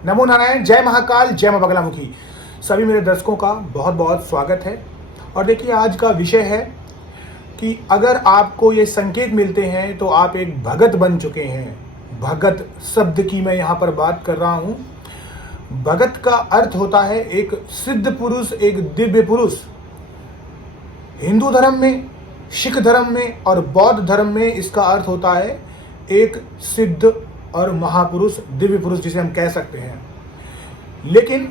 नमो नारायण, जय महाकाल, जय मां बगलामुखी। सभी मेरे दर्शकों का बहुत बहुत स्वागत है। और देखिए, आज का विषय है कि अगर आपको ये संकेत मिलते हैं तो आप एक भगत बन चुके हैं। भगत शब्द की मैं यहाँ पर बात कर रहा हूँ। भगत का अर्थ होता है एक सिद्ध पुरुष, एक दिव्य पुरुष। हिंदू धर्म में, सिख धर्म में और बौद्ध धर्म में इसका अर्थ होता है एक सिद्ध और महापुरुष, दिव्य पुरुष जिसे हम कह सकते हैं। लेकिन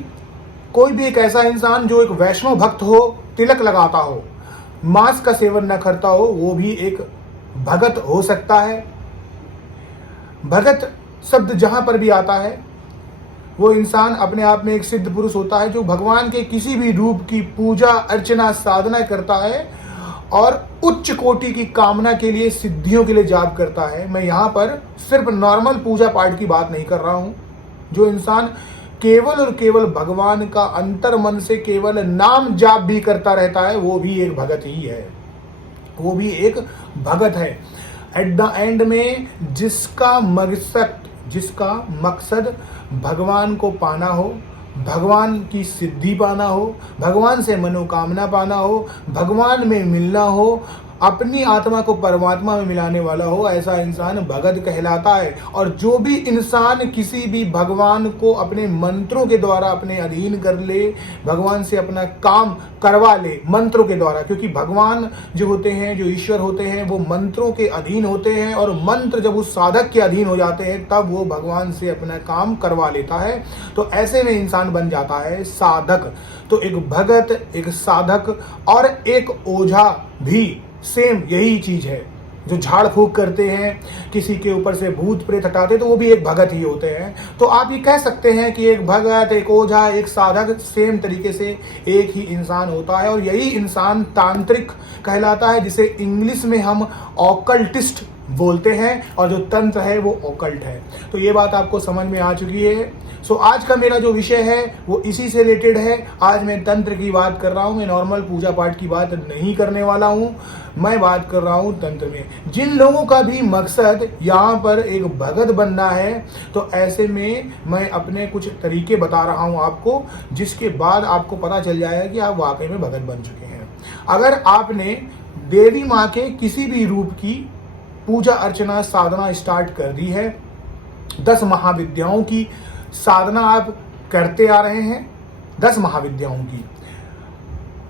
कोई भी एक ऐसा इंसान जो एक वैष्णव भक्त हो, तिलक लगाता हो, मांस का सेवन न करता हो, वो भी एक भगत हो सकता है। भगत शब्द जहां पर भी आता है वो इंसान अपने आप में एक सिद्ध पुरुष होता है जो भगवान के किसी भी रूप की पूजा अर्चना साधना करता है और उच्च कोटि की कामना के लिए, सिद्धियों के लिए जाप करता है। मैं यहाँ पर सिर्फ नॉर्मल पूजा पाठ की बात नहीं कर रहा हूँ। जो इंसान केवल और केवल भगवान का अंतर मन से केवल नाम जाप भी करता रहता है, वो भी एक भगत ही है, वो भी एक भगत है। एट द एंड में जिसका मकसद भगवान को पाना हो, भगवान की सिद्धि पाना हो, भगवान से मनोकामना पाना हो, भगवान में मिलना हो, अपनी आत्मा को परमात्मा में मिलाने वाला हो, ऐसा इंसान भगत कहलाता है। और जो भी इंसान किसी भी भगवान को अपने मंत्रों के द्वारा अपने अधीन कर ले, भगवान से अपना काम करवा ले मंत्रों के द्वारा, क्योंकि भगवान जो होते हैं, जो ईश्वर होते हैं, वो मंत्रों के अधीन होते हैं और मंत्र जब उस साधक के अधीन हो जाते हैं तब वो भगवान से अपना काम करवा लेता है। तो ऐसे में इंसान बन जाता है साधक। तो एक भगत, एक साधक और एक ओझा भी सेम यही चीज है। जो झाड़ फूक करते हैं, किसी के ऊपर से भूत प्रेत हटाते, तो वो भी एक भगत ही होते हैं। तो आप ये कह सकते हैं कि एक भगत, एक ओझा, एक साधक सेम तरीके से एक ही इंसान होता है। और यही इंसान तांत्रिक कहलाता है, जिसे इंग्लिश में हम ऑकल्टिस्ट बोलते हैं, और जो तंत्र है वो ऑकल्ट है। तो ये बात आपको समझ में आ चुकी है। सो आज का मेरा जो विषय है वो इसी से रिलेटेड है। आज मैं तंत्र की बात कर रहा हूँ, मैं नॉर्मल पूजा पाठ की बात नहीं करने वाला हूँ। मैं बात कर रहा हूँ तंत्र में। जिन लोगों का भी मकसद यहाँ पर एक भगत बनना है, तो ऐसे में मैं अपने कुछ तरीके बता रहा हूँ आपको, जिसके बाद आपको पता चल जाएगा कि आप वाकई में भगत बन चुके हैं। अगर आपने देवी माँ के किसी भी रूप की पूजा अर्चना साधना स्टार्ट कर दी है, 10 महाविद्याओं की साधना आप करते आ रहे हैं, 10 महाविद्याओं की,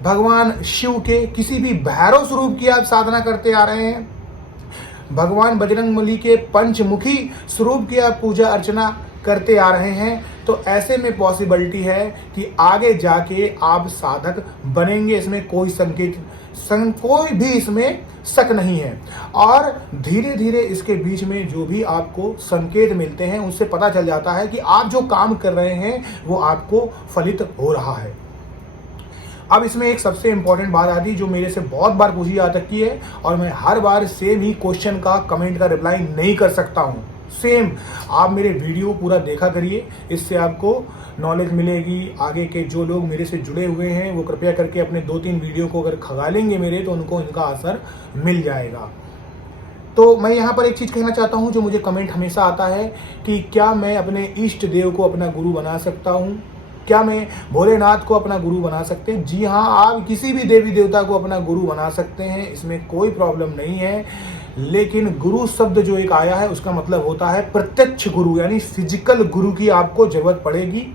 भगवान शिव के किसी भी भैरव स्वरूप की आप साधना करते आ रहे हैं, भगवान बजरंगबली के पंचमुखी स्वरूप की आप पूजा अर्चना करते आ रहे हैं, तो ऐसे में पॉसिबिलिटी है कि आगे जाके आप साधक बनेंगे। इसमें कोई भी इसमें शक नहीं है। और धीरे धीरे इसके बीच में जो भी आपको संकेत मिलते हैं, उससे पता चल जाता है कि आप जो काम कर रहे हैं वो आपको फलित हो रहा है। अब इसमें एक सबसे इंपॉर्टेंट बात आती है जो मेरे से बहुत बार पूछी जा सकती है, और मैं हर बार सेम ही क्वेश्चन का कमेंट का रिप्लाई नहीं कर सकता हूँ। सेम आप मेरे वीडियो पूरा देखा करिए, इससे आपको नॉलेज मिलेगी। आगे के जो लोग मेरे से जुड़े हुए हैं वो कृपया करके अपने 2-3 वीडियो को अगर खंगालेंगे मेरे, तो उनको इनका असर मिल जाएगा। तो मैं यहाँ पर एक चीज़ कहना चाहता हूँ जो मुझे कमेंट हमेशा आता है कि क्या मैं अपने इष्ट देव को अपना गुरु बना सकता हूँ, क्या मैं भोलेनाथ को अपना गुरु बना सकते हैं? जी हाँ, आप किसी भी देवी देवता को अपना गुरु बना सकते हैं, इसमें कोई प्रॉब्लम नहीं है। लेकिन गुरु शब्द जो एक आया है उसका मतलब होता है प्रत्यक्ष गुरु, यानी फिजिकल गुरु की आपको जरूरत पड़ेगी।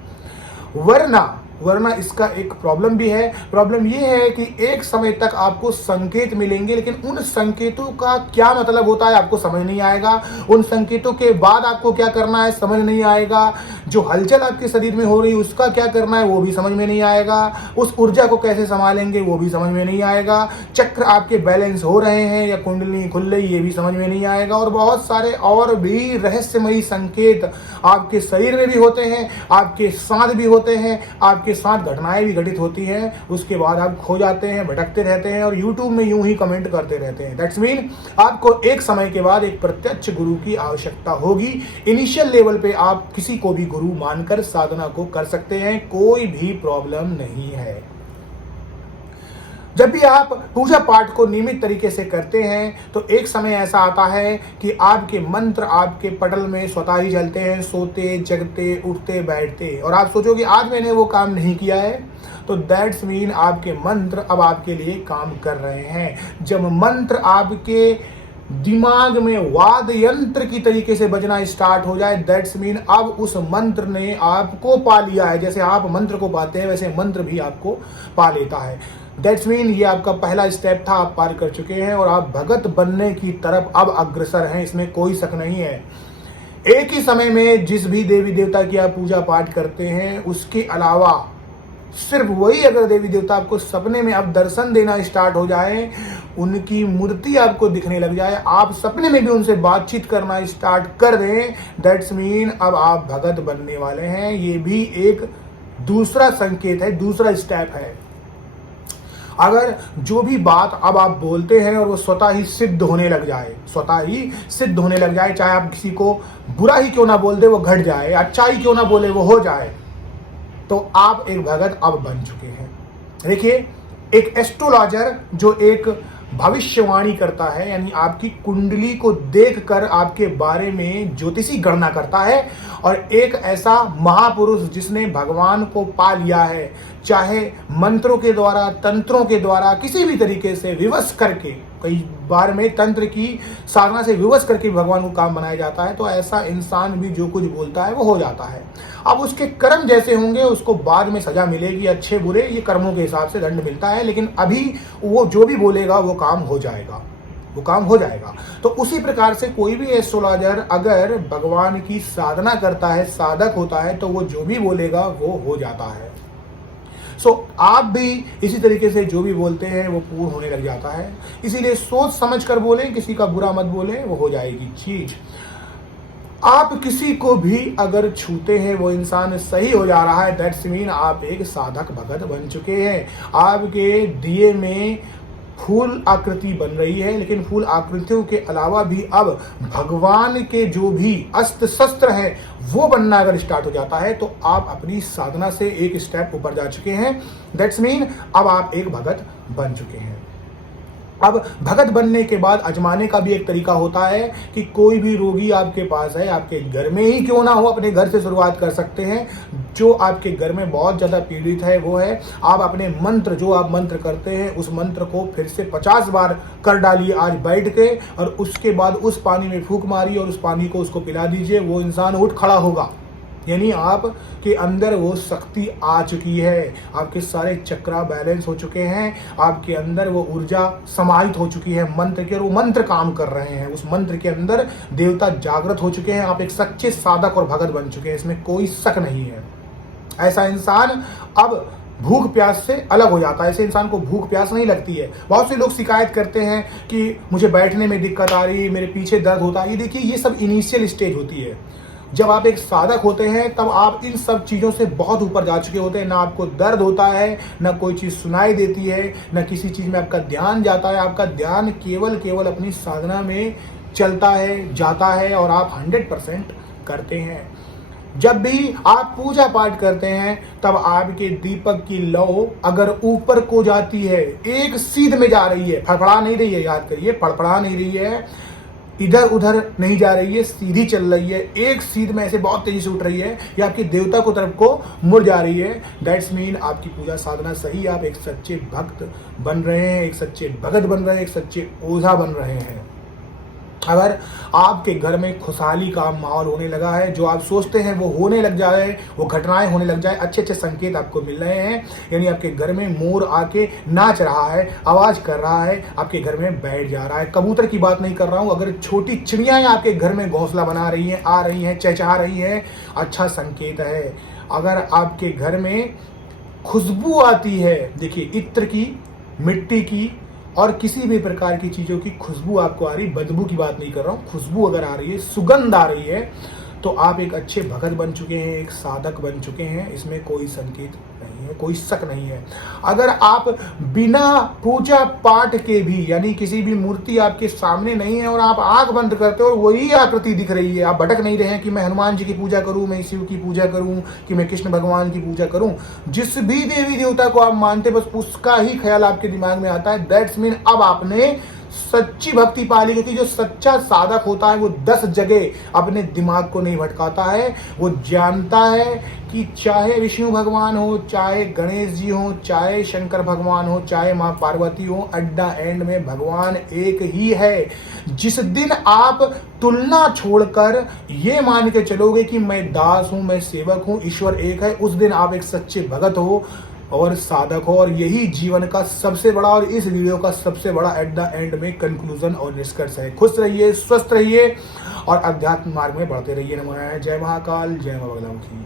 वरना इसका एक प्रॉब्लम भी है। प्रॉब्लम ये है कि एक समय तक आपको संकेत मिलेंगे, लेकिन उन संकेतों का क्या मतलब होता है आपको समझ नहीं आएगा। उन संकेतों के बाद आपको क्या करना है समझ नहीं आएगा। जो हलचल आपके शरीर में हो रही है उसका क्या करना है वो भी समझ में नहीं आएगा। उस ऊर्जा को कैसे संभालेंगे वो भी समझ में नहीं आएगा। चक्र आपके बैलेंस हो रहे हैं या कुंडली खुल रही, ये भी समझ में नहीं आएगा। और बहुत सारे और भी रहस्यमयी संकेत आपके शरीर में भी होते हैं, आपके साथ भी होते हैं, आपके साथ घटनाएं भी घटित होती हैं। उसके बाद आप खो जाते हैं, भटकते रहते हैं और यूट्यूब में यूं ही कमेंट करते रहते हैं। दैट्स मीन आपको एक समय के बाद एक प्रत्यक्ष गुरु की आवश्यकता होगी। इनिशियल लेवल पे आप किसी को भी गुरु मानकर साधना को कर सकते हैं, कोई भी प्रॉब्लम नहीं है। जब भी आप पूजा पाठ को नियमित तरीके से करते हैं तो एक समय ऐसा आता है कि आपके मंत्र आपके पटल में स्वतः ही चलते हैं, सोते जगते उठते बैठते, और आप सोचोगे आज मैंने वो काम नहीं किया है, तो दैट्स मीन आपके मंत्र अब आपके लिए काम कर रहे हैं। जब मंत्र आपके दिमाग में वाद्य यंत्र की तरीके से बजना स्टार्ट हो जाए, दैट्स मीन अब उस मंत्र ने आपको पा लिया है। जैसे आप मंत्र को पाते हैं वैसे मंत्र भी आपको पा लेता है। दैट्स मीन ये आपका पहला स्टेप था, आप पार कर चुके हैं और आप भगत बनने की तरफ अब अग्रसर हैं, इसमें कोई शक नहीं है। एक ही समय में जिस भी देवी देवता की आप पूजा पाठ करते हैं उसके अलावा सिर्फ वही अगर देवी देवता आपको सपने में अब दर्शन देना स्टार्ट हो जाए, उनकी मूर्ति आपको दिखने लग जाए, आप सपने में भी उनसे बातचीत करना स्टार्ट कर दें, दैट्स मीन अब आप भगत बनने वाले हैं। ये भी एक दूसरा संकेत है, दूसरा स्टेप है। अगर जो भी बात अब आप बोलते हैं और वो स्वतः ही सिद्ध होने लग जाए, स्वतः ही सिद्ध होने लग जाए, चाहे आप किसी को बुरा ही क्यों ना बोल दे वो घट जाए, अच्छा ही क्यों ना बोले वो हो जाए, तो आप एक भगत अब बन चुके हैं। देखिए, एक एस्ट्रोलॉजर जो एक भविष्यवाणी करता है, यानी आपकी कुंडली को देखकर आपके बारे में ज्योतिषी गणना करता है, और एक ऐसा महापुरुष जिसने भगवान को पा लिया है, चाहे मंत्रों के द्वारा, तंत्रों के द्वारा, किसी भी तरीके से विवश करके, कई बार में तंत्र की साधना से विवश करके भगवान को काम बनाया जाता है, तो ऐसा इंसान भी जो कुछ बोलता है वो हो जाता है। अब उसके कर्म जैसे होंगे उसको बाद में सजा मिलेगी, अच्छे बुरे ये कर्मों के हिसाब से दंड मिलता है, लेकिन अभी वो जो भी बोलेगा वो काम हो जाएगा, वो काम हो जाएगा। तो उसी प्रकार से कोई भी एस्ट्रोलॉजर अगर भगवान की साधना करता है, साधक होता है, तो वो जो भी बोलेगा वो हो जाता है। आप भी इसी तरीके से जो भी बोलते हैं वो पूर्ण होने लग जाता है। इसीलिए सोच समझ कर बोलें, किसी का बुरा मत बोलें, वो हो जाएगी चीज। आप किसी को भी अगर छूते हैं वो इंसान सही हो जा रहा है, दैट्स मीन आप एक साधक भगत बन चुके हैं। आपके दिए में फूल आकृति बन रही है, लेकिन फूल आकृतियों के अलावा भी अब भगवान के जो भी अस्त्र शस्त्र हैं वो बनना अगर स्टार्ट हो जाता है, तो आप अपनी साधना से एक स्टेप ऊपर जा चुके हैं। दैट्स मीन अब आप एक भगत बन चुके हैं। अब भगत बनने के बाद अजमाने का भी एक तरीका होता है कि कोई भी रोगी आपके पास है, आपके घर में ही क्यों ना हो, अपने घर से शुरुआत कर सकते हैं। जो आपके घर में बहुत ज़्यादा पीड़ित है वो है, आप अपने मंत्र, जो आप मंत्र करते हैं उस मंत्र को फिर से 50 बार कर डालिए आज बैठ के, और उसके बाद उस पानी में फूंक मारिए और उस पानी को उसको पिला दीजिए, वो इंसान उठ खड़ा होगा। यानी आपके अंदर वो शक्ति आ चुकी है, आपके सारे चक्रा बैलेंस हो चुके हैं, आपके अंदर वो ऊर्जा समाहित हो चुकी है मंत्र के, और वो मंत्र काम कर रहे हैं, उस मंत्र के अंदर देवता जागृत हो चुके हैं। आप एक सच्चे साधक और भगत बन चुके हैं, इसमें कोई शक नहीं है। ऐसा इंसान अब भूख प्यास से अलग हो जाता है, ऐसे इंसान को भूख प्यास नहीं लगती है। बहुत से लोग शिकायत करते हैं कि मुझे बैठने में दिक्कत आ रही है, मेरे पीछे दर्द होता है। ये देखिए, ये सब इनिशियल स्टेज होती है। जब आप एक साधक होते हैं तब आप इन सब चीज़ों से बहुत ऊपर जा चुके होते हैं। ना आपको दर्द होता है, ना कोई चीज़ सुनाई देती है, ना किसी चीज़ में आपका ध्यान जाता है। आपका ध्यान केवल अपनी साधना में चलता है, जाता है, और आप 100% करते हैं। जब भी आप पूजा पाठ करते हैं तब आपके दीपक की लौ अगर ऊपर को जाती है, एक सीध में जा रही है, फड़फड़ा नहीं रही है, याद करिए, फड़फड़ा नहीं रही है, इधर उधर नहीं जा रही है, सीधी चल रही है, एक सीध में ऐसे बहुत तेजी से उठ रही है, या आपकी देवता को तरफ को मुड़ जा रही है, दैट्स मीन आपकी पूजा साधना सही, आप एक सच्चे भक्त बन रहे हैं, एक सच्चे भगत बन रहे हैं, एक सच्चे ओझा बन रहे हैं। अगर आपके घर में खुशहाली का माहौल होने लगा है, जो आप सोचते हैं वो होने लग जाए, वो घटनाएं होने लग जाए, अच्छे अच्छे संकेत आपको मिल रहे हैं, यानी आपके घर में मोर आके नाच रहा है, आवाज़ कर रहा है, आपके घर में बैठ जा रहा है। कबूतर की बात नहीं कर रहा हूँ, अगर छोटी चिड़ियाँ आपके घर में घोंसला बना रही हैं, आ रही हैं, चहचहा रही हैं, अच्छा संकेत है। अगर आपके घर में खुशबू आती है, देखिए इत्र की, मिट्टी की और किसी भी प्रकार की चीज़ों की खुशबू आपको आ रही, बदबू की बात नहीं कर रहा हूँ, खुशबू अगर आ रही है, सुगंध आ रही है, तो आप एक अच्छे भगत बन चुके हैं, एक साधक बन चुके हैं, इसमें कोई संकेत नहीं नहीं है, कोई शक नहीं है। अगर आप बिना पूजा पाठ के भी, यानी किसी भी मूर्ति आपके सामने नहीं है और आप आंख बंद करते हो, वही आकृति दिख रही है, आप भटक नहीं रहे हैं कि मैं हनुमान जी की पूजा करूं, मैं शिव की पूजा करूं, कि मैं कृष्ण भगवान की पूजा करूं, जिस भी देवी देवता को आप मानते बस उसका ही ख्याल आपके दिमाग में आता है। दैट्स मीन अब आपने सच्ची भक्ति पा ली, क्योंकि जो सच्चा साधक होता है वो 10 जगह अपने दिमाग को नहीं भटकाता है। वो जानता है कि चाहे विष्णु भगवान हो, चाहे गणेश जी हो, चाहे शंकर भगवान हो, चाहे माँ पार्वती हो, एट द एंड में भगवान एक ही है। जिस दिन आप तुलना छोड़कर ये मान के चलोगे कि मैं दास हूं, मैं सेवक हूं, ईश्वर एक है, उस दिन आप एक सच्चे भगत हो और साधक हो। और यही जीवन का सबसे बड़ा और इस वीडियो का सबसे बड़ा एट द एंड में कंक्लूजन और निष्कर्ष है। खुश रहिए, स्वस्थ रहिए और अध्यात्म मार्ग में बढ़ते रहिए। नमो नारायण। जय महाकाल, जय मां बगलामुखी।